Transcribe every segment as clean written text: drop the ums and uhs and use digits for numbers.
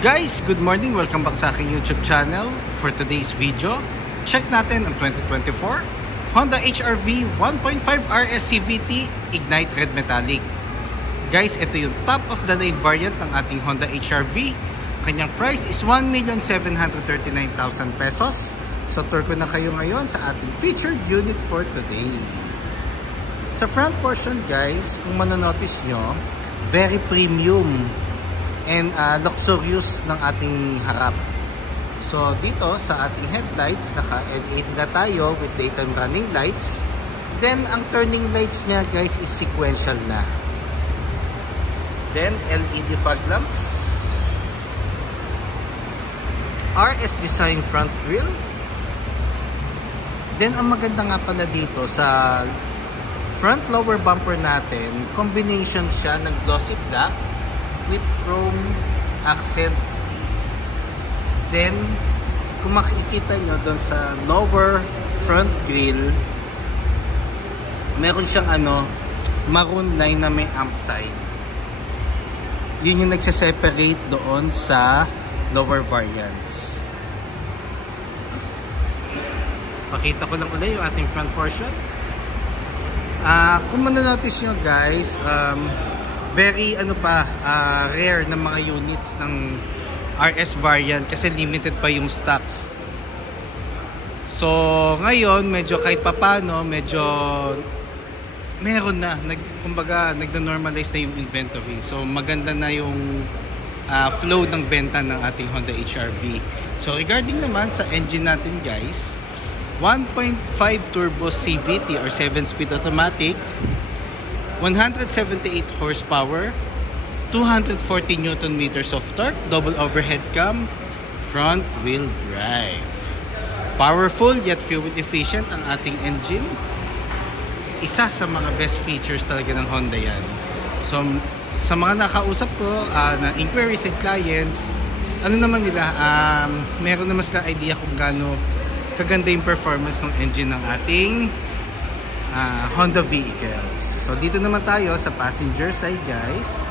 Guys, good morning. Welcome back sa aking YouTube channel. For today's video, check natin ang 2024 Honda HR-V 1.5 RS CVT Ignite Red Metallic. Guys, ito yung top of the line variant ng ating Honda HR-V. Kanyang price is 1,739,000 pesos. So tour ko na kayo ngayon sa ating featured unit for today. Sa front portion guys, kung manonotice nyo, very premium and luxurious ng ating harap. So dito sa ating headlights, naka LED na tayo with daytime running lights. Then ang turning lights niya guys is sequential na. Then LED fog lamps, RS design front grille. Then ang maganda nga pala dito sa front lower bumper natin, combination siya ng glossy black with chrome accent. Then kung makikita nyo doon sa lower front grille, meron siyang maroon line na may amp side. Yun yung nagse-separate doon sa lower variants. Pakita ko lang ulit yung ating front portion. Kung manonotice nyo guys, very rare na mga units ng RS variant kasi limited pa yung stocks. So ngayon medyo kahit papano medyo meron na, kumbaga nagna-normalize na yung inventory. So maganda na yung flow ng benta ng ating Honda HR-V. So regarding naman sa engine natin guys, 1.5 turbo CVT or 7-speed automatic, 178 horsepower, 240 Newton meters of torque, double overhead cam, front wheel drive. Powerful yet fuel efficient ang ating engine. Isa sa mga best features talaga ng Honda yan. So sa mga nakausap ko na inquiries and clients, naman nila, meron naman sila idea kung gaano kaganda yung performance ng engine ng ating Honda vehicles. So dito naman tayo sa passenger side guys.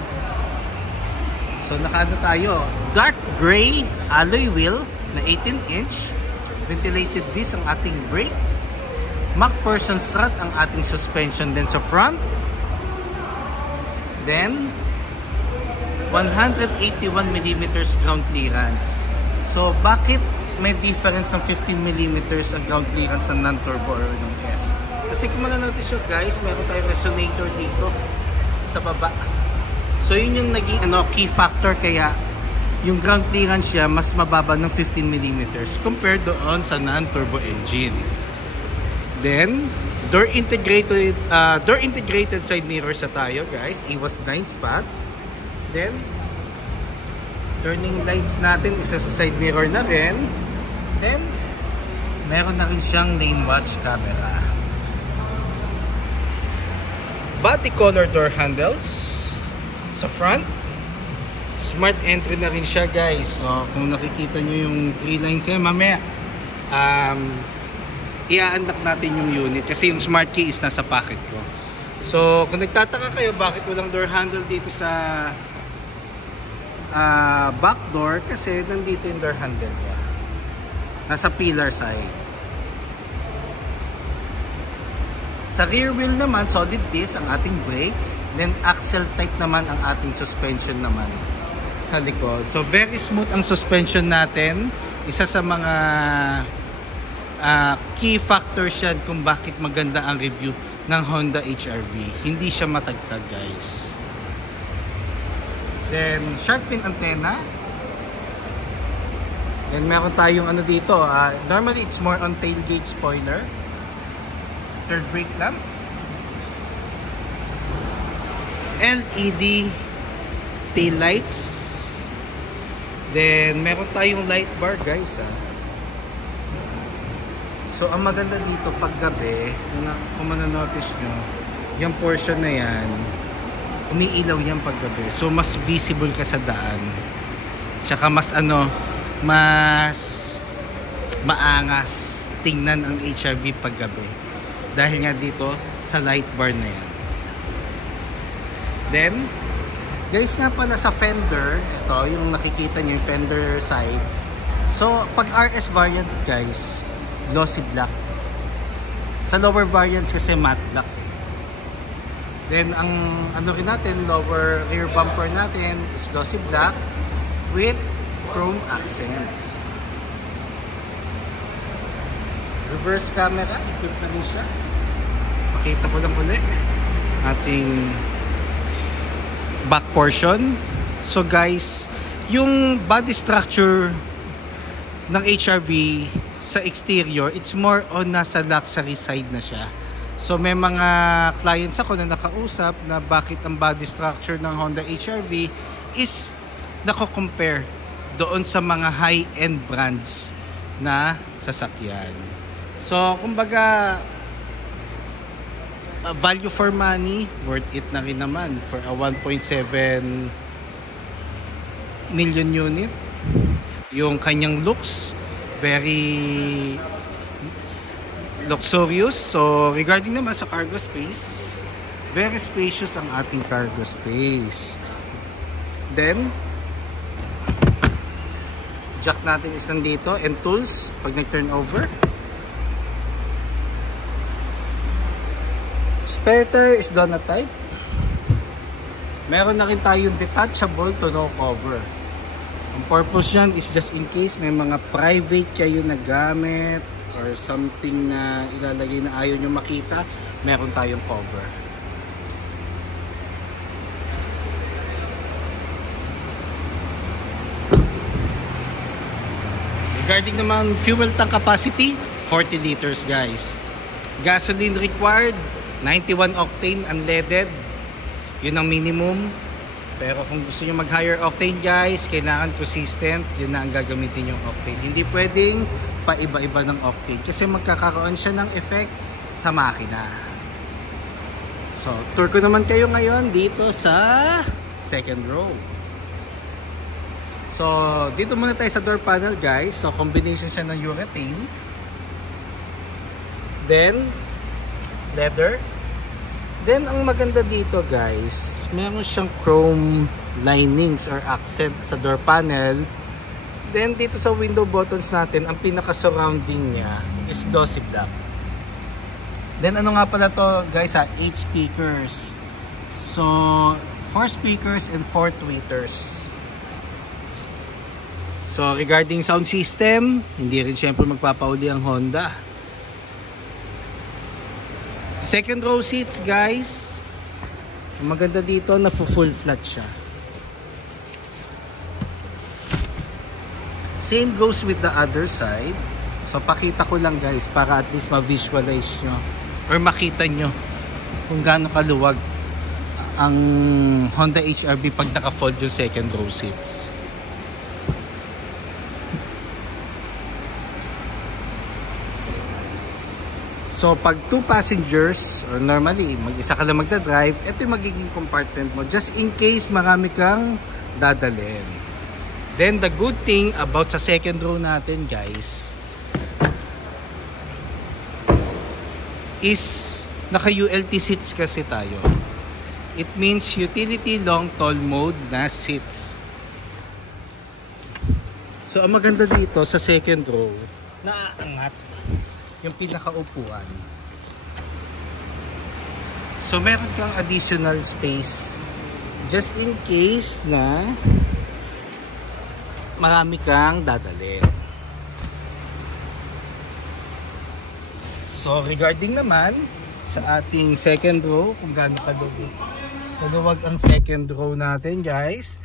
So nakaano tayo, dark gray alloy wheel na 18-inch, ventilated disc ang ating brake, MacPherson strut ang ating suspension din sa front. Then 181mm ground clearance. So bakit may difference ng 15mm ang ground clearance ng non-turbo or ng S? Kasi kung manonotice nyo guys, meron tayong resonator dito sa baba. So yun yung naging key factor, kaya yung ground clearance siya mas mababa ng 15mm compared doon sa non-turbo engine. Then door integrated side mirrors sa tayo guys, iwas blind spot. Then turning lights natin isa sa side mirror na rin. Then meron na rin siyang lane watch camera. Body color door handles sa front. Smart entry na rin siya guys. So kung nakikita nyo yung 3 lines niya, mamaya i-unlock natin yung unit kasi yung smart key is nasa pocket ko. So kung nagtataka kayo bakit walang door handle dito sa back door, kasi nandito yung door handle niya, nasa pillar side. Sa rear wheel naman, solid disc ang ating brake. Then axle type naman ang ating suspension naman sa likod. So very smooth ang suspension natin. Isa sa mga key factors yan kung bakit maganda ang review ng Honda HR-V. Hindi siya matagtag guys. Then shark fin antenna. Then meron tayong dito, normally it's more on tailgate spoiler. Third brake lamp, LED tail lights. Then meron tayong light bar guys. So ang maganda dito pag gabi, kung manonotice nyo, yung portion na yan, umiilaw yan pag gabi. So mas visible ka sa daan. Tsaka mas mas maangas tingnan ang HR-V pag gabi. Dahil nga dito sa light bar na yan. Then Guys, nga pala sa fender, ito yung nakikita nyo yung fender side. So pag RS variant guys, glossy black. Sa lower variants kasi matte black. Then ang ano rin natin, lower rear bumper natin is glossy black with chrome accent. Reverse camera, equipped na rin siya. Pakita ko lang ulit ating back portion. So guys, yung body structure ng HRV sa exterior, it's more on nasa luxury side na siya. So may mga clients ako na nakausap na bakit ang body structure ng Honda HRV is nako-compare doon sa mga high-end brands na sasakyan. So kumbaga value for money, worth it na rin naman for a 1.7 million unit. Yung kanyang looks, very luxurious. So regarding naman sa cargo space, very spacious ang ating cargo space. Then jack natin is nandito, and tools pag nag-turn over. Spare tire is donut type. Meron na rin tayong detachable tonneau cover. Ang purpose yan is just in case may mga private kayo na gamit or something na ilalagay na ayaw nyo makita, meron tayong cover. Regarding naman fuel tank capacity, 40 liters guys. Gasoline required, 91 octane unleaded. Yun ang minimum. Pero kung gusto nyo mag higher octane guys, kailangan consistent. Yun na ang gagamitin yung octane. Hindi pwedeng paiba-iba ng octane kasi magkakaroon siya ng effect sa makina. So tour ko naman kayo ngayon dito sa second row. So dito muna tayo sa door panel guys. So combination siya ng urethane, then leather. Then ang maganda dito guys, meron siyang chrome linings or accent sa door panel. Then dito sa window buttons natin, ang pinaka surrounding niya is glossy black. Then ano nga pala to guys, 8 speakers. So 4 speakers and 4 tweeters. So regarding sound system, hindi rin syempre magpapauli ang Honda. Second row seats guys, ang maganda dito na full flat siya. Same goes with the other side. So pakita ko lang guys para at least ma-visualize nyo or makita nyo kung gaano kaluwag ang Honda HRV pag naka-fold yung second row seats. So pag 2 passengers or normally mag-isa ka lang magdadrive, ito yung magiging compartment mo just in case marami kang dadalhin. Then the good thing about sa second row natin guys is naka ULT seats kasi tayo. It means utility long tall mode na seats. So ang maganda dito sa second row, naaangat yung pinakaupuan. So meron kang additional space just in case na marami kang dadalhin. So regarding naman sa ating second row, kung gaano kaluwag ang second row natin guys.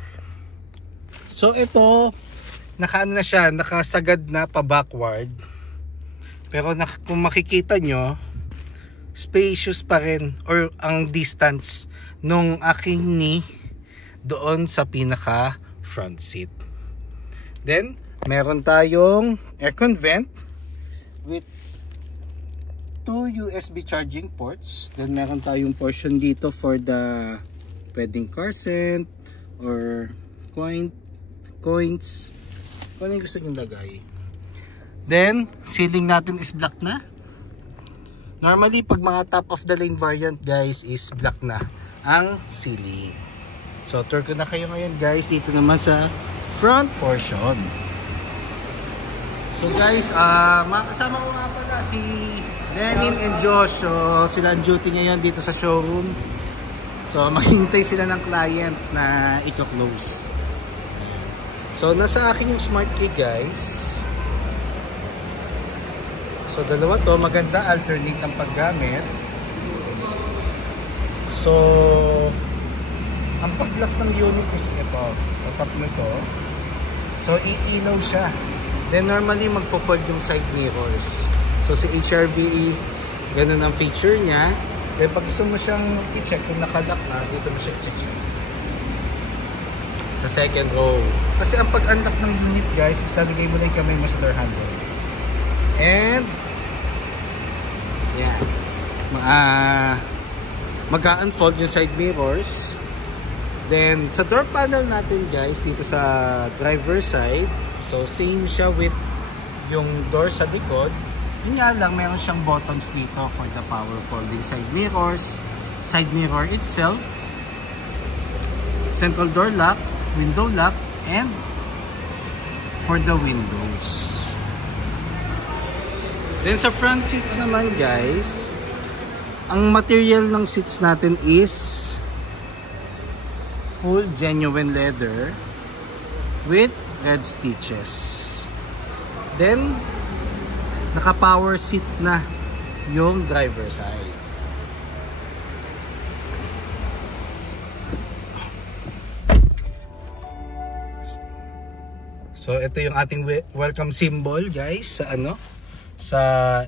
So ito, nakaano na siya, nakasagad na pa backward. Pero kung makikita nyo, spacious pa rin or ang distance nung aking knee doon sa pinaka front seat. Then, meron tayong aircon vent with 2 USB charging ports. Then, meron tayong portion dito for the pwedeng car scent or coins. Kung ano yung gusto nyo lagay. Then, ceiling natin is black na. Normally, pag mga top of the line variant guys is black na ang ceiling. So tour ko na kayo ngayon guys dito naman sa front portion. So guys, makakasama ko nga pala si Lenin and Josh. So sila ang duty ngayon dito sa showroom. So maghihintay sila ng client na i-close. So nasa akin yung smart key guys. So dalawa to, maganda, alternate ang paggamit. So ang pag-lock ng unit is ito, tatap nito. So iilaw siya. Then normally magpo-fold yung side mirrors. So si HRV, ganun ang feature niya. Then pag gusto mo siyang i-check kung nakalock na, dito mo siya i-check sa second row. Kasi ang pag-unlock ng unit guys is lalagay mo lang yung kamay mo sa door handle. And yan, mag-unfold yung side mirrors. Then sa door panel natin guys dito sa driver side, so same siya with yung door sa likod. Yun nga lang, meron siyang buttons dito for the power folding side mirrors, side mirror itself, central door lock, window lock, and for the windows. Then sa front seats naman guys, ang material ng seats natin is full genuine leather with red stitches. Then naka-power seat na yung driver side. So ito yung ating welcome symbol guys sa sa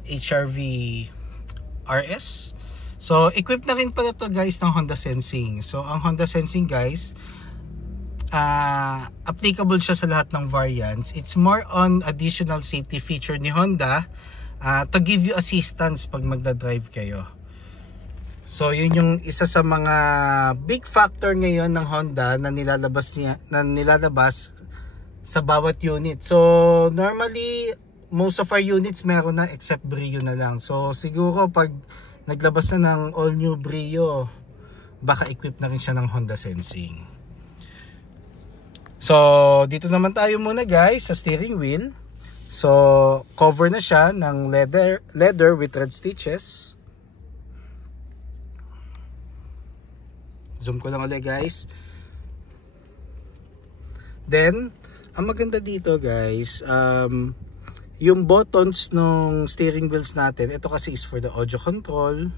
HRV RS. So equipped na rin pala to guys ng Honda Sensing. So ang Honda Sensing guys, applicable siya sa lahat ng variants. It's more on additional safety feature ni Honda to give you assistance pag magdadrive kayo. So yun yung isa sa mga big factor ngayon ng Honda na nilalabas sa bawat unit. So normally most of our units meron na except Brio na lang. So siguro pag naglabas na ng all new Brio, baka equipped na rin siya ng Honda Sensing. So dito naman tayo muna guys sa steering wheel. So cover na siya ng leather with red stitches. Zoom ko lang ulit guys. Then ang maganda dito guys, yung buttons ng steering wheels natin, ito kasi is for the audio control,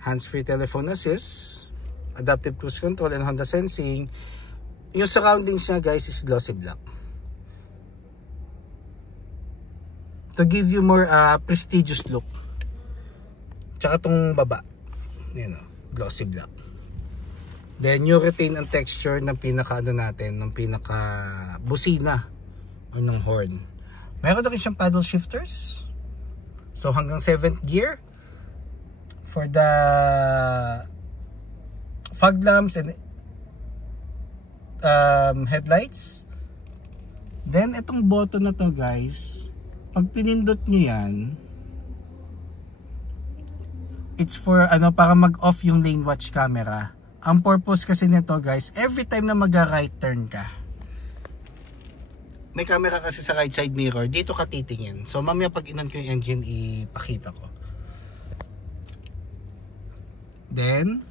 hands-free telephone assist, adaptive cruise control, and Honda Sensing. Yung surroundings niya guys is glossy black to give you more prestigious look. Tsaka tong baba, glossy black. Then you retain ang texture ng pinaka natin, ng pinaka busina o ng horn. Meron na rin siyang paddle shifters. So hanggang 7th gear for the fog lamps and headlights. Then itong button na to guys, pag pinindot nyo yan, it's for para mag-off yung lane watch camera. Ang purpose kasi nito guys, every time na mag-right turn ka, may camera kasi sa right side mirror, dito ka titingin. So mamaya pag inon ko yung engine, ipakita ko. Then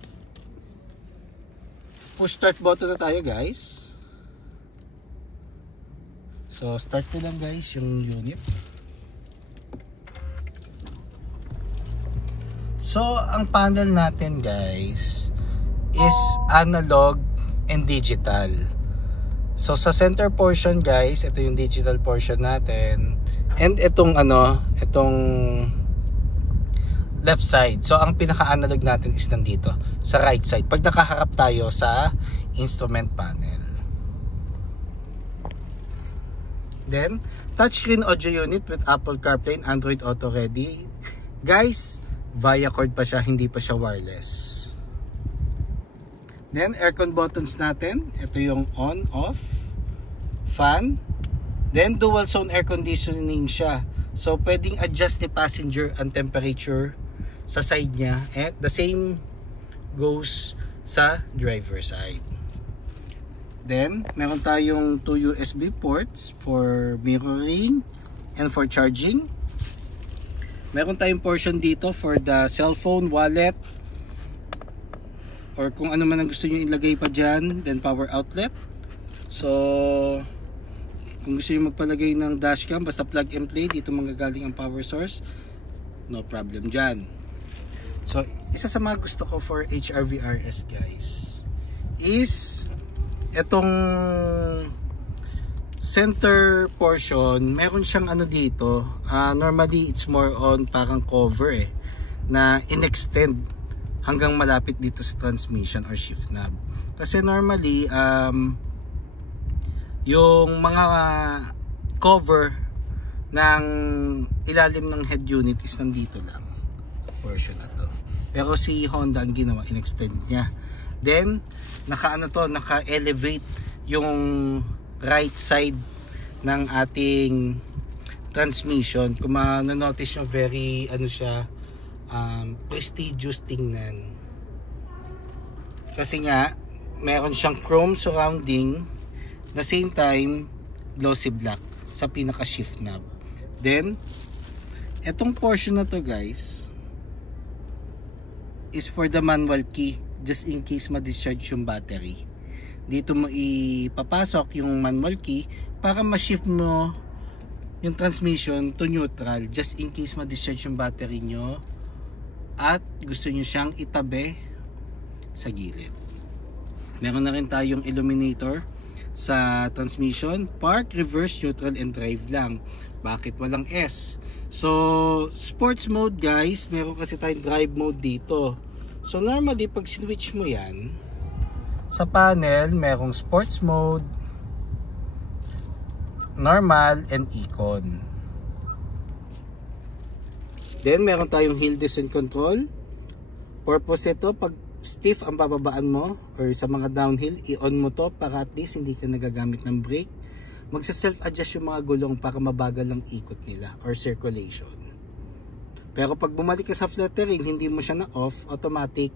push start button na tayo guys. So start ko lang guys yung unit. So ang panel natin guys is analog and digital. So sa center portion guys, ito yung digital portion natin. And itong itong left side. So ang pinaka-analog natin is nandito sa right side. Pag nakaharap tayo sa instrument panel. Then touchscreen audio unit with Apple CarPlay and Android Auto ready. Guys, via cord pa siya, hindi pa siya wireless. Then aircon buttons natin, ito yung on, off, fan. Then dual zone air conditioning siya. So pwedeng adjust ni passenger ang temperature sa side niya. And the same goes sa driver side. Then, meron tayong 2 USB ports for mirroring and for charging. Meron tayong portion dito for the cellphone, wallet, or kung ano man ang gusto nyo ilagay pa dyan. Then, power outlet. So, kung gusto nyo magpalagay ng dashcam, basta plug and play, dito manggagaling ang power source. No problem dyan. So, isa sa mga gusto ko for HRVRS guys is itong center portion. Meron siyang ano dito, normally it's more on parang cover na in-extend hanggang malapit dito sa transmission or shift knob. Kasi normally yung mga cover ng ilalim ng head unit is nandito lang portion na to. Pero si Honda ang ginawa, in-extend niya. Then naka-elevate yung right side ng ating transmission. Kung ma-notice nyo, very prestigious tingnan. Kasi nga meron siyang chrome surrounding, the same time glossy black sa pinaka shift knob. Then etong portion na to guys is for the manual key, just in case ma-discharge yung battery. Dito mo ipapasok yung manual key para ma-shift mo yung transmission to neutral, just in case ma-discharge yung battery nyo at gusto nyo siyang itabi sa gilid. Meron na rin tayong illuminator sa transmission, park, reverse, neutral, and drive lang. Bakit walang S? So, sports mode guys, meron kasi tayong drive mode dito. So, normally, pag switch mo yan, sa panel, merong sports mode, normal, and econ. Then, meron tayong hill descent control. Purpose ito, pag stiff ang bababaan mo, or sa mga downhill, i-on mo to para at least hindi ka nagagamit ng brake. Magsa-self-adjust yung mga gulong para mabagal ang ikot nila or circulation. Pero pag bumalik ka sa flat terrain, hindi mo siya na-off, automatic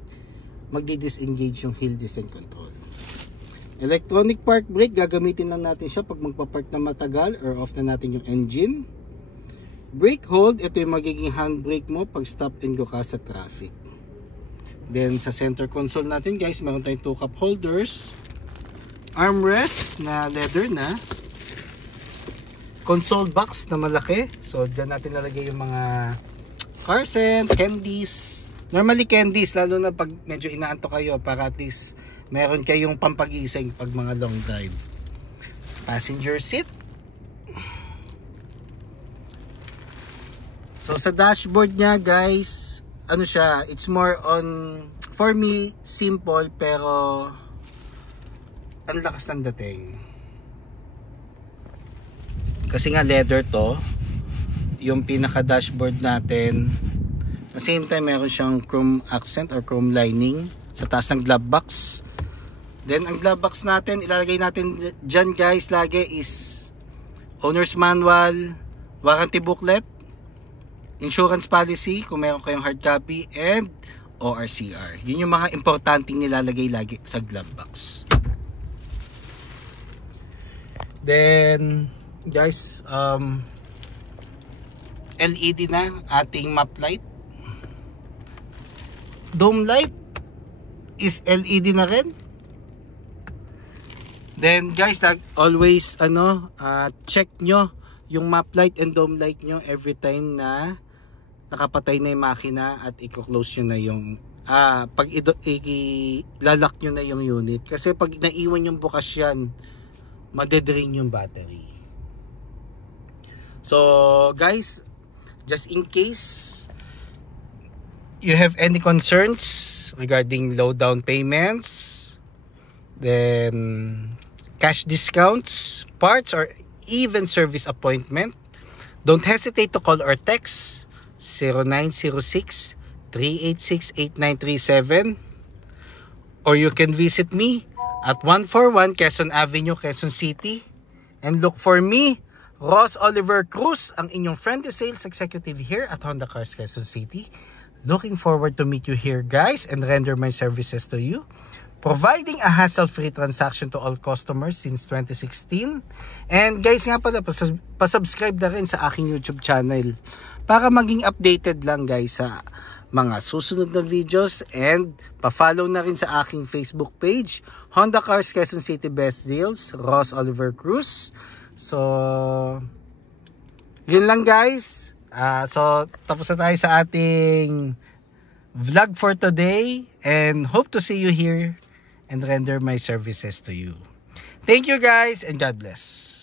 magdi-disengage yung hill descent control. Electronic park brake, gagamitin lang natin siya pag magpa-park na matagal or off na natin yung engine. Brake hold, ito yung magiging handbrake mo pag stop and go ka sa traffic. Then sa center console natin guys, meron tayong 2 cup holders, armrest na leather na, console box na malaki. So dyan natin lalagay yung mga car scent, candies. Normally candies, lalo na pag medyo inaantok kayo, para at least meron kayong pampagising pag mga long drive. Passenger seat. So sa dashboard niya guys, ano siya, it's more on, for me, simple pero ang lakas ng dating. Kasi nga leather to, yung pinaka dashboard natin. At the same time meron siyang chrome accent or chrome lining sa taas ng glove box. Then ang glove box natin, ilalagay natin dyan guys lagi is owner's manual, warranty booklet, insurance policy kung meron kayong hard copy, and ORCR. Yun yung mga importanteng nilalagay lagi sa glove box. Then guys, LED na ating map light. Dome light is LED na rin. Then guys, always check nyo yung map light and dome light nyo every time na nakapatay na yung makina at i-close nyo na yung pag ilalak nyo na yung unit. Kasi pag naiwan yung bukas yan, madedrain yung battery. So guys, just in case you have any concerns regarding low down payments, then cash discounts, parts, or even service appointment, don't hesitate to call or text 0906-386-8937, or you can visit me at 141 Quezon Avenue, Quezon City, and look for me, Ross Oliver Cruz, ang inyong friendly sales executive here at Honda Cars Quezon City. Looking forward to meet you here guys and render my services to you. providing a hassle-free transaction to all customers since 2016. And guys nga pala, pasubscribe na rin sa aking YouTube channel para maging updated lang guys sa mga susunod na videos, and pa-follow na rin sa aking Facebook page, Honda Cars Quezon City Best Deals, Ross Oliver Cruz. So, yun lang guys. So, tapos na tayo sa ating vlog for today, and hope to see you here and render my services to you. Thank you guys, and God bless.